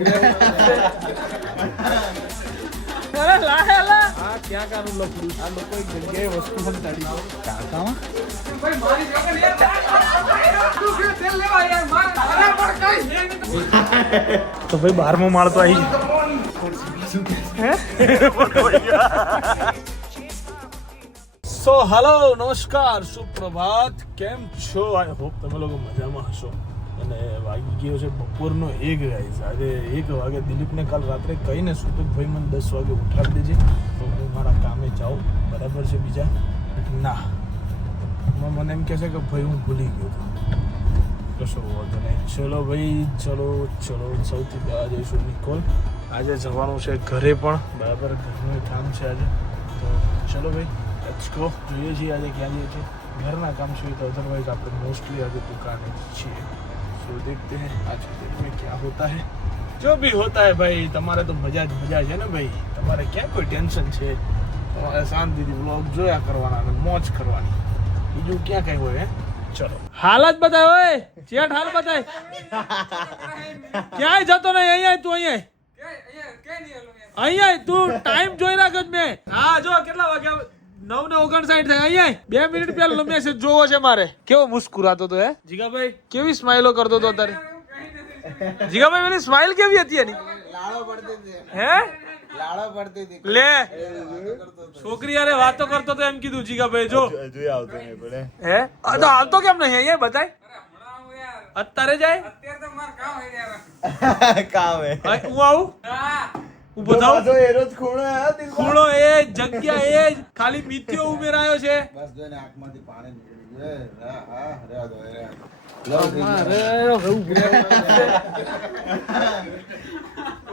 અરે લાહેલા આ ક્યાં કાનું લફડું આ લોકો એક જગ્યાએ વસ્તુ સંતાડી કાકામાં ભાઈ મારી જગન યાર તું કે તેલ લેવા યાર માર તારા પર કઈ તો ભાઈ 12મો માળ તો આવી હે સો હેલો નમસ્કાર સુપ્રભાત કેમ છો આઈ હોપ તમે લોકો મજામાં હશો અને વાગી ગયો છે બપોરનો 1 ગાઈસ આજે 1 વાગે દિલીપને કાલ રાત્રે કહીને સુતો ભાઈ મને 10 વાગે ઉઠાડી દેજે તો હું મારા કામે જાઉં બરાબર છે બીજા ના મને એમ કહે છે કે ભાઈ હું ભૂલી ગયો હતો કશો વાંધો નહીં ચલો ભાઈ ચલો સૌથી પહેલાં જઈશું નિકોલ આજે જવાનું છે ઘરે પણ બરાબર ઘરનું કામ છે આજે તો ચલો ભાઈ લેટ્સ ગો જોઈએ છીએ આજે ક્યાં જઈએ છીએ ઘરના કામ છે તો અદરવાઇઝ આપણે મોસ્ટલી આજે દુકાને જ છીએ सो देखते हैं आज दिन में क्या होता है जो भी होता है भाई તમારે તો મજા જ મજા છે ને ભાઈ તમારે ક્યાં કોઈ ટેન્શન છે તમારે શાંતિથી વ્લોગ જોયા કરવાના અને મોજ કરવાની બીજું ક્યાં કઈ હોય ચલો હાલ જ બતાય ઓય ચેટ હાલ બતાય ક્યાંય જતો નહીં અહીંયા તું અહીંયા તું ટાઈમ જોઈ નાખ મેં હા જો કેટલા વાગ્યા 9:59 થાય અહીંયા 2 મિનિટ પહેલા મેસેજ જોવો છે મારે કેવો મુસ્કુરાતો તો હે જીગાભાઈ કેવી સ્માઈલો કરતો તો તારે જીગાભાઈ પેલી સ્માઈલ કેવી હતી એની લાડો પડતી હતી હે લાડો પડતી હતી લે છોકરી યાર વાતો કરતો તો એમ કીધું જીગાભાઈ જો જોઈ આવતો નહીં પડે હે તો આવતો કેમ નહીં અહીંયા બતાય અત્યારે જાય અત્યારે તો માર કામ હે યાર કામ હે હું આવું હું બતાવું એરો જ ખૂણો એ જગ્યા એ જ ખાલી મિત્યો ઉમેરાયો છે બસ જોઈને આંખમાંથી પાણી નીકળી ગયું હા હરે દો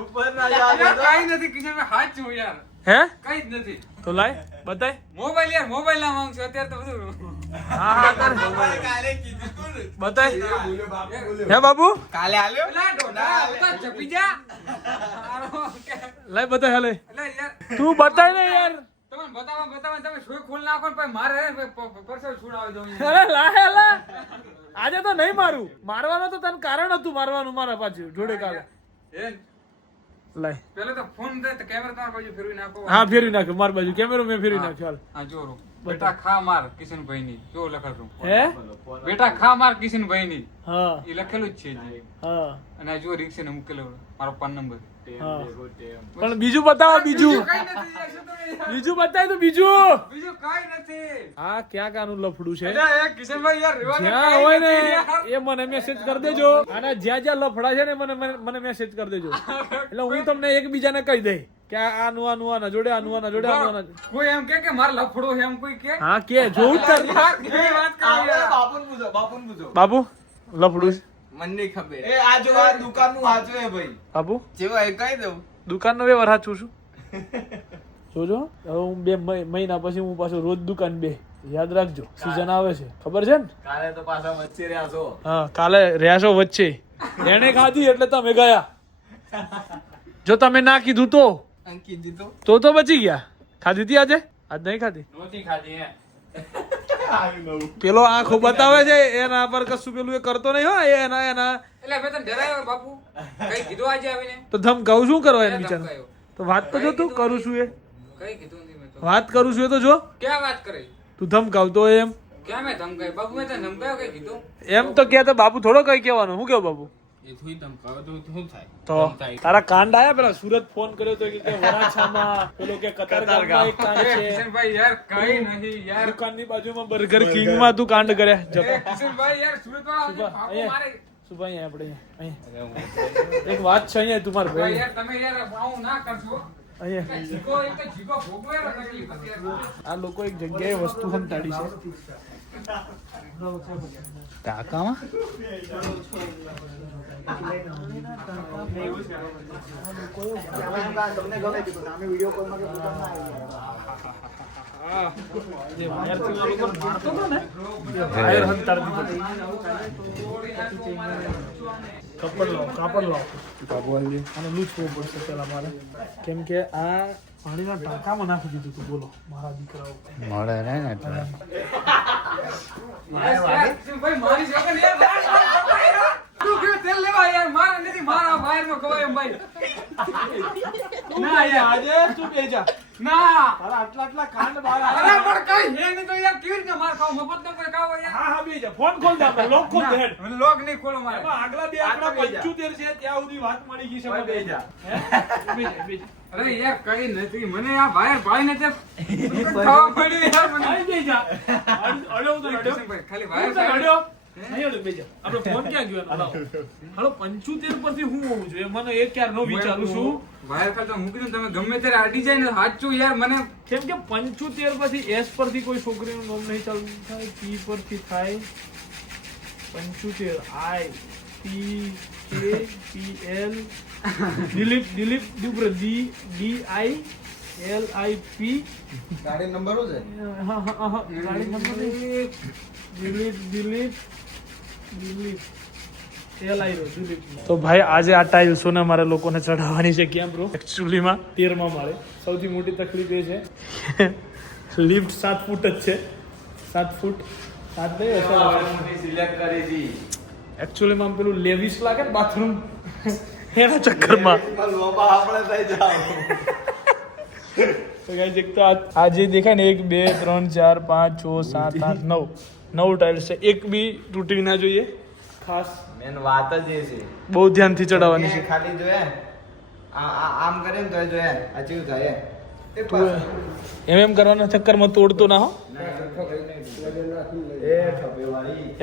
ઉપર ના યાર કાઈ નથી કિશન મે હાથ છું યાર હે કાઈ જ નથી તો લાય બતાય મોબાઈલ ના માંગছো અત્યારે તો બધું હા મોબાઈલ કાલે કીધું તું બતાય હે બાબુ કાલે આલ્યો લા ડોડા બતા ચપી જા લાય બતાય હાલે તું બતાય ને યાર તમને બતાવા તમે સોય ખોલ નાખો ને મારે પરસો છોડાવી દઉં અરે લા આજે તો નહીં મારું મારવાનો તો તને કારણ હતું મારવાનું મારા પાછું જોડે કાલે લાય પેલે તો ફોન દે તો કેમેરા તમાર બાજુ ફેરવી નાખો હા ફેરવી નાખો માર બાજુ કેમેરો મે ફેરવી નાખ્યો હાલ હા જોરો બેટા ખા માર કિશનભાઈ ની જો લખેલું હે બેટા ખા માર કિશનભાઈ ની હા ઈ લખેલું જ છે હા અને જો રિક્ષા ને મૂકેલો મારો પાન નંબર પણ બીજું બતાવો બીજું બતાય તો બીજું કાઈ નથી હા ક્યાં કાનું લફડું છે અરે કિશનભાઈ યાર જ્યાં હોય ને એ મને મેસેજ કરી દેજો અને જ્યાં લફડા છે ને મને મેસેજ કરી દેજો એટલે હું તમને એકબીજાને કહી દઈ કે આનું જોડે આનું જોડે કોઈ એમ કે માર લફડો એમ કોઈ કે હા કે જોઉં તાર વાત કરી બાપુ લફડું મને નહીં ખબર એ આ જો આ દુકાનનું હાચવે ભાઈ બાપુ જેવા એ કહી દઉં દુકાનનો વ્યવહાર હાચું છું જોજો હવે હું 2 મહિના પછી હું પાછો રોજ દુકાન બે યાદ રાખજો સીઝન આવે છે ખબર છે ને કાલે તો પાછા વચ્ચે રહ્યા છો હા કાલે રહ્યા છો વચ્ચે એને ખાધી એટલે તમે ગયા જો તમે ના કીધું તો અંકિત દીધો તો બચી ગયા ખાધી હતી આજે આજ નહીં ખાધી નહોતી ખાધી હે પેલો આંખો બતાવે છે એના પર કશું પેલું એ કરતો નહીં હો એના એટલે મેં તને ડરાયો બાપુ કઈ કીધું આજે આવીને તો ધમકાવું શું કરવા એને બિચારા તો વાત તો જો તું કરું છું એ કઈ કીધું નહીં મેં તો વાત કરું છું એ તો જો ક્યાં વાત કરે તું ધમકાવતો એમ ક્યાં મેં ધમકાય બાપુ મેં તને ધમકાયો કઈ કીધું એમ તો કે તો બાપુ થોડો કઈ કહેવાનું હું કેવું બાપુ એ થોડી ધમકાયો તો શું થાય તો તારા કાંડ આયા પેલા સુરત ફોન કર્યો તો કે વરાછામાં પેલો કે કતારગામમાં એક કાંડ છે કિશનભાઈ યાર કઈ નહીં યાર દુકાનની બાજુમાં બર્ગર કિંગ માં તું કાંડ કર્યા કિશનભાઈ યાર સુરત વાળા પાપો મારે સુભાઈ આપણે અહીંયા એક વાત છે અહીંયા તમાર ભાઈ યાર તમે યાર આવું ના કરશો અહીંયા જીગો ભોગવે આ લોકો એક જગ્યાએ વસ્તુ સંતાડી છે કાકામાં કાપડ લો અને લૂછવું પડશે પેલા મારે કેમ કે આ પાણીના ટાંકામાં નાખી દીધું તું બોલો મારા દીકરાઓ મળે ને એટલે ખવાય એમ ભાઈ. ના આજે તું બેજા ના આટલા કાંડ બહાર અરે પણ કઈ હે નહીં તો યાર કેવી રીતે માર ખાવ મફત નો કોઈ ખાવ યાર. હા બેજા ફોન ખોલ દે આપણે લોક ખોલ દે હેડ મને લોક નહીં ખોલો મારે. એમાં આગલા બે આંકડા 75 છે ત્યાં સુધી વાત મળી ગઈ છે મને બેજા બેજા અરે યાર કઈ નથી મને આ ભાઈ ને તે ખાવા પડ્યું યાર મને. આઈ બેજા અડ્યો તો અડ્યો ખાલી ભાઈ ભાઈ અડ્યો નહીં અડ્યો બેજા આપણો ફોન ક્યાં ગયો એનો હાલો 75 પરથી હું હોવું જોઈએ મને એક યાર નો વિચારું છું વાયર કરતા મૂકી દઉં તમે ગમે ત્યારે આડી જાય ને સાચું યાર મને કેમ કે 75 પછી એસ પરથી કોઈ છોકરીનું નામ નહીં ચાલુ થાય પી પરથી થાય 75 I P K P L Dilip દુબ્ર D I L I P ગાડી નંબર શું છે? હા ગાડી number Dilip L I Dilip તો ભાઈ આજે આ ટાઇલ્સો ને અમારે લોકોને ચઢાવવાની છે ક્યાં બ્રો એકચ્યુઅલીમાં 13મા માળે સૌથી મોટી તકલીફ એ છે લિફ્ટ 7 ફૂટ જ છે 7 ફૂટ 7 નહીં સિલેક્ટ કરી દી એકચ્યુઅલીમાં પેલું લેવિસ લાગે ને બાથરૂમ એના ચક્કરમાં લોબા આપણે થઈ જાવ તો ગાઈસ એક તો આ જે દેખાય ને 1 2 3 4 5 6 7 8 9 ટાઇલ્સ છે એક બી તૂટવી ના જોઈએ ખાસ મેન વાત જ એ છે બહુ ધ્યાનથી ચડાવવાની છે ખાલી જોયે આમ કરે ને તો જોયે આ ચીવ થાય એમ કરવાના ચક્કરમાં તોડતો ના હો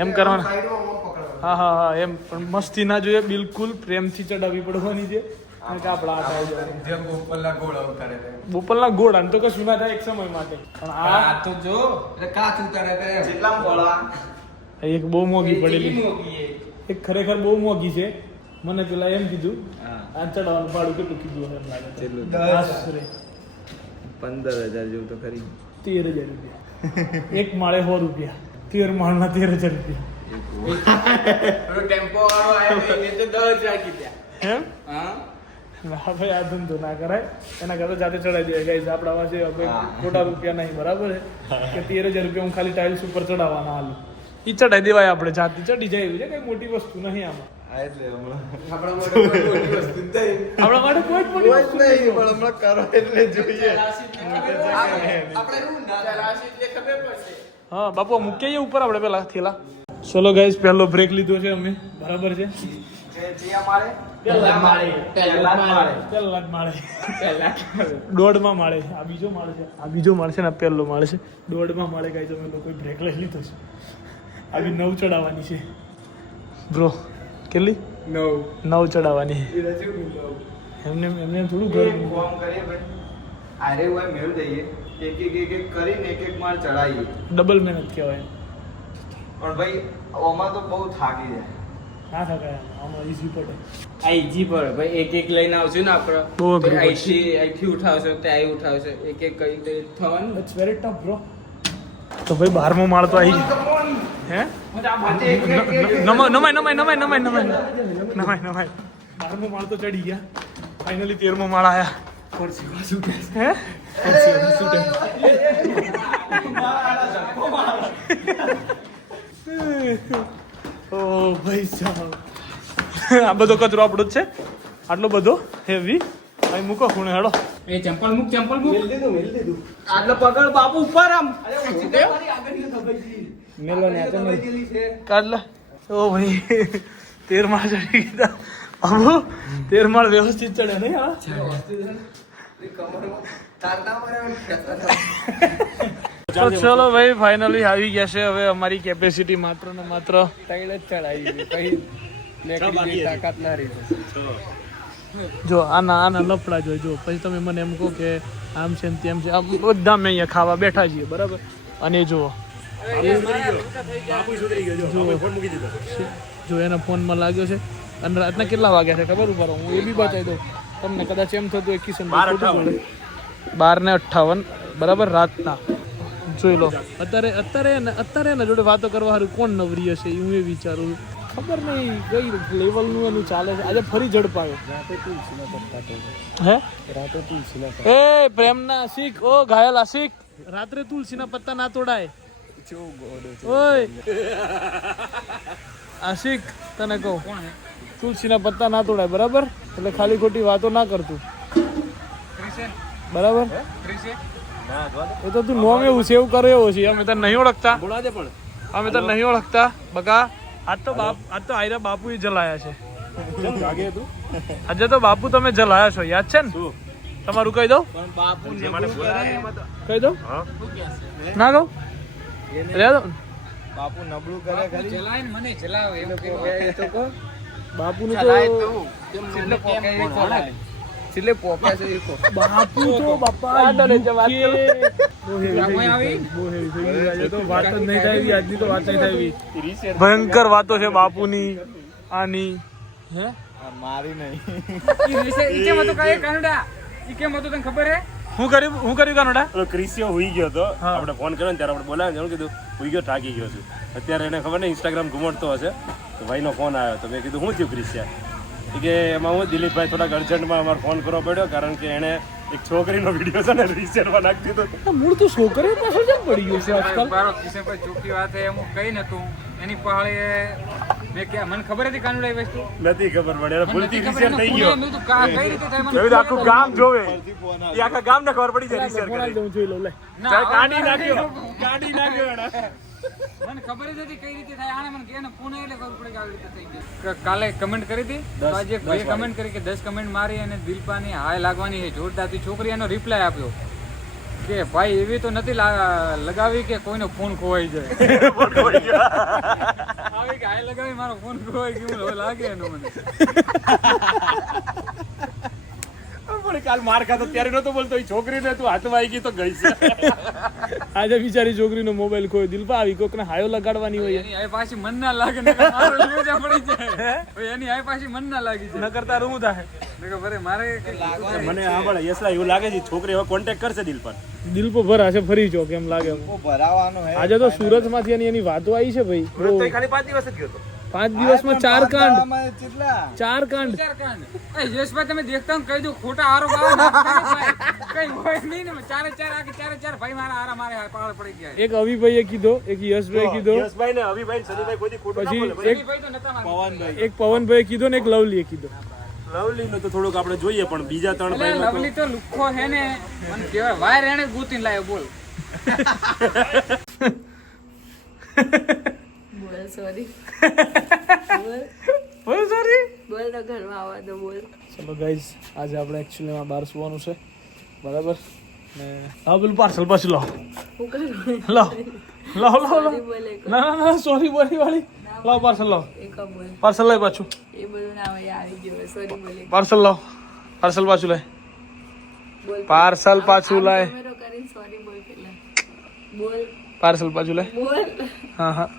એમ કરવાના હા એમ પણ મસ્તી ના જોઈએ બિલકુલ પ્રેમથી ચડાવવી પડવાની છે કારણ કે આપણા હાથ આવી જાય જેમ બોપલના ગોળ કરે બોપલના ગોળ આમ તો કશું ના થાય એક સમય માટે પણ આ તો જો એટલે કાચ ઉતારે તે જેટલા બોળા એક બહુ મોંઘી પડેલી મોગી એક ખરેખર બહુ મોંઘી છે મને પેલા એમ કીધું હા આ ચડાવવાનું ભાડું કેટલું કીધું એમ લાગે કેટલું? આશરે 15000 જેવું તો ખરી 13000 રૂપિયા એક માળે 100 રૂપિયા 13 માળના 13000 રૂપિયા ટેમ્પો વાળો આવ્યો એટલે તો 10000 કીધા એમ હા ના ભાઈ આ ધંધો ના કરાય એના કરતા જાતે ચડાવી દે ગાઈઝ આપણા પાસે ખોટા રૂપિયા નહીં બરાબર છે કે 13000 રૂપિયા હું ખાલી ટાઇલ્સ ઉપર ચડાવવાના હાલું ઈ ચડાવી દેવાય આપણે જાતે ચડી જાય એવું છે કઈ મોટી વસ્તુ નહીં આમાં એટલે આપણા માટે કોઈ મોટી વસ્તુ નહીં આપણા માટે કોઈ જ મોટી કોઈ વસ્તુ જ નહીં નહીં. પણ હમણાં કરો એટલે જોઈએ આપણે શું ના રાશિ એટલે ખબર પડશે. હા બાપુ મૂકી આવીએ ઉપર આપણે પેલા થેલા ચલો ગાઈઝ પહેલો બ્રેક લીધો છે અમે બરાબર છે પહેલા માળે પહેલા જ માળે દોઢમાં માળે આ બીજો માળ છે આ બીજો માળ છે ને આ પહેલો માળ છે દોઢમાં માળે ગાઈઝ અમે લોકોએ બ્રેક લઈ લીધો છે આવી 9 ચડાવવાની છે બ્રો કેટલી 9 ચડાવવાની એમને થોડું ઘર ફોર્મ કરીએ ભાઈ આરે હોય મેળ દઈએ એક કરીને એક માળ ચડાવીએ ડબલ મહેનત કહેવાય પણ ભાઈ ઓમાં તો બહુ થાકી જાય ના થકાય આમાં ઈઝી પડે આ ઈજી પર ભાઈ એક લઈને આવશે ને આપણે બહુ અઘરું તો પડશે. અહીંથી ઉઠાવશે તો અહીં ઉઠાવશે એક કરી દે થવાનું ઇટ્સ વેરી ટફ બ્રો તો ભાઈ 12મો માળ તો આવી હે નમાય 12મો માળ તો ચડી ગયા ફાઇનલી 13મો માળ આયા હે ઓ ભાઈ સાહેબ આ બધો કચરો આપણો જ છે આટલો બધો હેવી અહીં મૂકો ખૂણે હેડો એ ચંપલ મૂક આટલો પકડ બાપુ ઉપર આમ મેલો ને આ કાઢ લે ઓ ભાઈ 13 માળ ચડી ગયા બાબુ 13 માળ વ્યવસ્થિત ચડે નહીં હા તો ચલો ભાઈ ફાઇનલી આવી ગયા છે હવે અમારી કેપેસિટી માત્ર ને માત્ર ટાઈલ જ ચડાવી કઈ લેકડી તાકાત ના રહી જો આના લફડા જો પછી તમે મને એમ કહો કે આમ છે ને તેમ છે આમ બધા મેં અહીંયા ખાવા બેઠા છીએ બરાબર અને જુઓ જો એના ફોનમાં લાગ્યો છે અને રાતના કેટલા વાગ્યા છે ખબર ઉપર હું એ બી બતાવી દઉં તમને કદાચ એમ થતું હોય કિશન 12:58 બરાબર રાતના જોઈ લો અત્યારે એના જોડે વાતો કરવા સારું કોણ નવરી હશે હું એ વિચારું ખબર નહીં કઈ લેવલનું એનું ચાલે છે આજે ફરી ઝડપાયો હે એ પ્રેમના આશિક ઓ ઘાયલ આશિક રાત્રે તુલસીના પત્તા ના તોડાય ઓય આશિક તને કહું તુલસીના પત્તા ના તોડાય, બરાબર? એટલે ખાલી ખોટી વાતો ના કરતું, બરાબર? એ તો તું નોમ એવું સેવ કરે એવો છે. અમે તને નહીં ઓળખતા, અમે તને નહીં ઓળખતા બકા. આજ તો આયરા બાપુ જલાયા છે. આજે તો બાપુ તમે જલાયા છો, યાદ છે ને? તમારું કહી દઉં, કહી દઉં ના કહું રે દો. બાપુ નબળું કરે ખરી. ચલાય ને મને ચલાવે એવું કેવું બાપુનું છેલ્લે પોક્યા છે ઈકો. બાપુ તો બાપા બહુ heavy થઈ ગયું. તો વાત જ નહીં થાય એવી, આજની તો વાત નહીં થાય એવી. ભયંકર વાતો છે બાપુની આની. હે મારી નહીં. ઈ કેમ હતું કાંઈ કાનુડા? ઈ કેમ હતું તને ખબર હે? હું કર્યું કાનોડા? પેલો ક્રિસ્યો હુઈ ગયો હતો. આપણે ફોન કર્યો ને ત્યારે આપણે બોલાવ્યો, એનું કીધું હુઈ ગયો, થાકી ગયો છું. અત્યારે એને ખબર નહીં ઇન્સ્ટાગ્રામ ઘુમડતો હશે, તો ભાઈનો ફોન આવ્યો. તો મેં કીધું શું થયું ક્રિસ્યા? કે એમાં હું દિલીપભાઈ થોડાક અર્જન્ટમાં અમારે ફોન કરવો પડ્યો, કારણ કે એણે એક છોકરીનો વિડીયો છે ને રીસેટમાં નાખી દીધો. મૂળ તો છોકરી પાછળ કેમ પડી ગયું છે આજકાલ? મારો કિશનભાઈ ચોખ્ખી વાત હે, હું કઈ નતું એની પહાડી મેં કે મને ખબર હતી કાનુડા એ વસ્તુ નથી ખબર પડે, એને ભૂલથી નથી ખબર, રીસેટ એને થઈ પૂછ્યું, ગયો. મેં કીધું કઈ રીતે થાય મને એવું આખું ગામ જોવે, એ આખા ગામને ખબર પડી જાય ફોન રીસેટ આવી દઉં, જોઈ લઉં લે. ના, કાઢી નાખ્યો એણે. મને ખબર જ હતી કઈ રીતે થાય. આને મને કે ફોન એટલે ખબર પડી કે આવી રીતે થઈ ગયું. કાલે કમેન્ટ કરી હતી, તો આજે ભાઈએ કમેન્ટ કરી કે 10 કમેન્ટ મારી અને દિલપાની હાય લાગવાની છે જોરદારથી. છોકરી એનો રિપ્લાય આપ્યો કે ભાઈ એવી તો નથી લગાવી કે કોઈનો ફોન ખોવાઈ જાય. આવી કે હાય લગાવી મારો ફોન ખોવાઈ ગયો, હવે લાગે એનો મને. પણ કાલ માર ખાતો ત્યારે નતો બોલતો, એ છોકરીને તું હાથમાં આવી ગઈ તો ગઈ છે. આજે બિચારી છોકરીનો મોબાઈલ ખોયો. દિલપા આવી કોકને હાયો લગાડવાની હોય એની હાય પાછી મન ના લાગે ને મારો લોજા પડી જાય. હવે એની હાય પાછી મન ના લાગી ન જાય. કરતા રૂમ થાય. મેં કહ્યું, "અરે મારે મને સાંભળ યસલા, એવું લાગે છે છોકરી હવે કોન્ટેક્ટ કરશે દિલ પર. દિલપો ભરાશે ફરી ચોક એમ લાગે. ભરાવાનો હે. આજે તો સુરત માંથી એની વાતો આવી છે ભાઈ. ખાલી 5 દિવસ જ ગયો હતો. 5 દિવસમાં 4 કાંડ. કેટલા 4 કાંડ. વિચાર કાંડ. એ યશભાઈ તમે દેખતા કહી દો ખોટા આરોપ આવે ને કઈ હોય નહીં ને. ચારે ચાર ભાઈ મારા આરા મારે પાળ પડી ગયા. એક અવિભાઈએ કીધો, એક યશભાઈ કીધો, યશભાઈ ને અભિભાઈ ને સનીભાઈ કોઈ દી ખોટું ના પછી બોલે. એક ભાઈ તો નતા મારતા. એક પવનભાઈ કીધો ને એક લવલીએ કીધો. લવલી નું તો થોડુંક આપણે જોઈએ, પણ બીજા 3 એટલે ભાઈ લવલી તો લુખ્ખો હે ને, મને કહેવાય વાયર એને ગૂંથીને લાવ્યો. બોલ બોલ સોરી બોલ સોરી. બોલ તો ઘરમાં આવવા દો બોલ. ચલો ગાઈઝ, આજે આપણે એકચ્યુઅલીમાં બહાર સુવાનું છે, બરાબર ને? હા પેલું પાર્સલ પાછું લાવો, હું કરું લાવો લાવો લાવો લાવો. બોલે ના સોરી બોલી વાળી લાવો, પાર્સલ લાવો, એક બોલ પાર્સલ લાવી પાછું, એ બધું ના હોય આવી ગયું સોરી બોલે પાર્સલ લાવો, પાર્સલ પાછું લાય, બોલ પાર્સલ પાછું લાય, મેરો કરીને સોરી બોલ પેલા બોલ પાર્સલ પાછું લાય. બોલ હા હા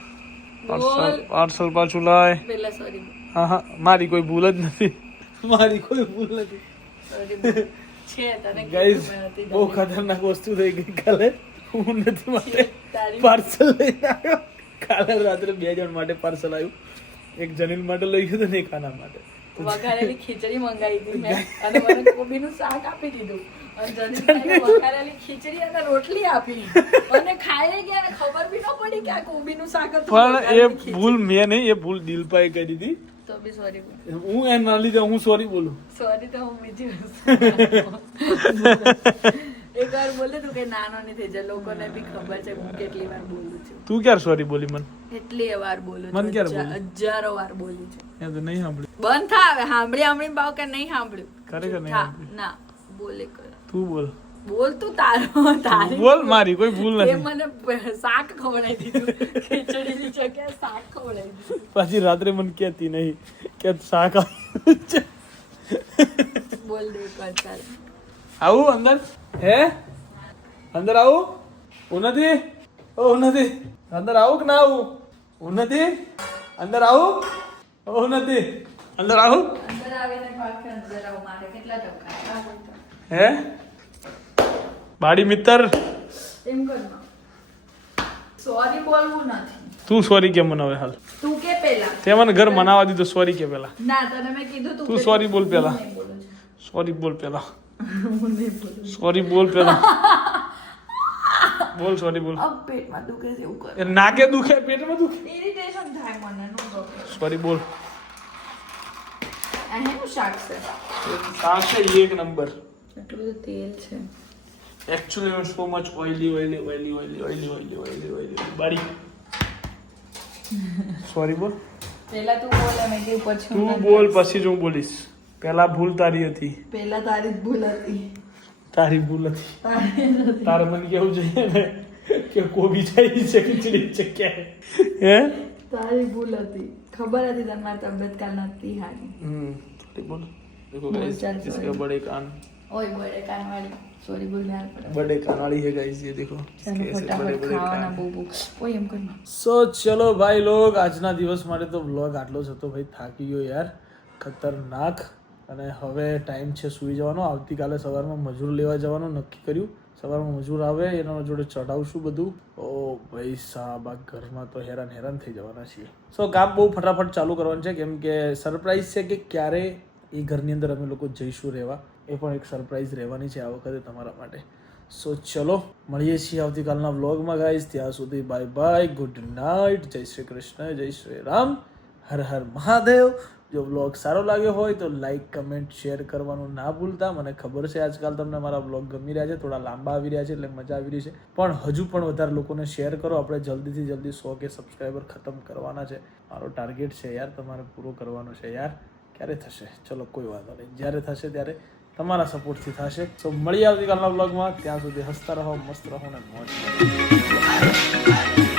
પાર્સલ પાછું લાય. પેલા સોરી બોલ હા હા મારી કોઈ ભૂલ જ નથી, મારી કોઈ ભૂલ નથી. સોરી બોલ છે તને ગાઈઝ બહુ ખતરનાક વસ્તુ થઈ ગઈ કાલે. હું નથી માટે પાર્સલ લઈને આવ્યો. કાલે રાત્રે 2 જણ માટે પાર્સલ આવ્યું. એક જનીલ માટે લઈ ગયું ને એક આના માટે. વઘારેલી ખીચડી મંગાવી હતી મેં અને મને કોબીનું શાક આપી દીધું અને જનીલભાઈને વઘારેલી ખીચડી અને રોટલી આપી અને ખાઈ ગયા અને ખબર બી ન પડી કે આ કોબીનું શાક હતું. પણ એ વઘારેલી ખીચડી. ભૂલ મેં નહીં, એ ભૂલ દિલપાએ કરી દીધી. તો બી સોરી બોલ હું એના લીધે હું સોરી બોલું. સોરી તો હું બીજી વસ્તુ એક વાર બોલે તું કે નાનો નહીં થઈ જાય, લોકોને બી ખબર છે હું કેટલી વાર બોલું છું, તું ક્યારે સોરી બોલી મને? કેટલી વાર બોલું મને ક્યારે છું, બોલી? હજારો વાર બોલું છું. એ તો નહીં સાંભળ્યું. બંધ થા હવે સાંભળી ભાવ કે નહીં સાંભળ્યું ખરેખર નહીં થા. સાંભળ્યું. ના બોલે કર તું બોલ, બોલ તું તારી બોલ, મારી કોઈ ભૂલ એ નથી. મને શાક ખવડાવી દીધું ખીચડીની જગ્યાએ શાક ખવડાવી દીધું. પછી રાત્રે મને કહેતી નહીં કે શાક આવ્યું છે. બોલ દે કર ચાલ આવું અંદર? હે અંદર આવું? ઉન્નતિ, ઓ ઉન્નતિ, અંદર આવું કે ના આવું? ઉન્નતિ, અંદર આવું? ઓ ઉન્નતિ, અંદર આવું? અંદર આવીને પાછળ અંદર આવ મારે કેટલા ધક્કા હે બાડી મિત્ર, એમ કર સોરી બોલવું નથી. તું સોરી કેમ મનાવે હાલ? તું કે પેલા તે મને ઘર મનાવા દીધું, સોરી કે પેલા? ના તને મેં કીધું તું સોરી બોલ પેલા, હું નહીં બોલું છું. સોરી બોલ પેલા, હું નહીં બોલું. સોરી બોલ પેલા, બોલ સોરી બોલ. અબ પેટમાં દુખે છે એવું કર. એ નાકે દુખે, પેટમાં દુખે, ઇરિટેશન થાય મને નો ગમે. સોરી બોલ. આ હેનું શાક છે શાક છે એક નંબર. એટલું બધું તેલ છે Actually, so much oily. Buddy. Sorry બોલ. પહેલા તું બોલ મેં કે પછી તું બોલ પછી જ હું બોલીશ. પહેલા ભૂલ તારી હતી. પહેલા તારી જ ભૂલ હતી તારી ભૂલ હતી. તારે મને કેવું જોઈએ ને કે કોબી ચાહી છે ખીચડી છે ક્યાં હે? તારી ભૂલ હતી ખબર હતી તમારી તબિયત કાલ નથી હારી થોડી બોલ. देखो बोल, गाइस चल, इसका sorry. बड़े कान ओए बड़े कान वाली सॉरी बोल यार पड़ा बड़े कान वाली है गाइस ये देखो चलो फटाफट खावाना બહુ ઓય એમ કર સો ચલો ભાઈ લોગ આજના દિવસ માટે તો વ્લોગ આટલો જ હતો ભાઈ. થાકી ગયો યાર ખતરનાક. અને હવે ટાઈમ છે સૂઈ જવાનો. આવતીકાલે સવારમાં મજૂર લેવા જવાનું નક્કી કર્યું. સવારમાં મજૂર આવે એના જોડે ચડાવશું બધું. ઓ ભાઈ સાહેબ આ ઘરમાં તો હેરાન થઈ જવાના છીએ. સો કામ બહુ ફટાફટ ચાલુ કરવાનું છે કેમ કે સરપ્રાઈઝ છે કે ક્યારે એ ઘરની અંદર અમે લોકો જઈશું રહેવા. એ પણ એક સરપ્રાઈઝ રહેવાની છે આ વખતે તમારા માટે. સો ચલો મળીએ છીએ આવતીકાલના વ્લોગમાં ગાઈઝ. ત્યાં સુધી બાય બાય, ગુડ નાઇટ, જય શ્રી કૃષ્ણ, જય શ્રી રામ, હર હર મહાદેવ. જો વ્લોગ સારો લાગ્યો હોય તો લાઈક કમેન્ટ શેર કરવાનું ના ભૂલતા. મને ખબર છે આજકાલ તમને મારા વ્લોગ ગમી રહ્યા છે, થોડા લાંબા આવી રહ્યા છે એટલે મજા આવી રહી છે, પણ હજુ પણ વધારે લોકોને શેર કરો. આપણે જલ્દીથી જલ્દી 100K સબસ્ક્રાઈબર ખતમ કરવાના છે. મારો ટાર્ગેટ છે યાર, તમારે પૂરો કરવાનો છે યાર. ક્યારે થશે ચલો કોઈ વાંધો નહીં, જ્યારે થશે ત્યારે તમારા સપોર્ટથી થશે. તો મળીએ આવતીકાલના વ્લોગમાં. ત્યાં સુધી હસતા રહો, મસ્ત રહો ને મોજ કરો.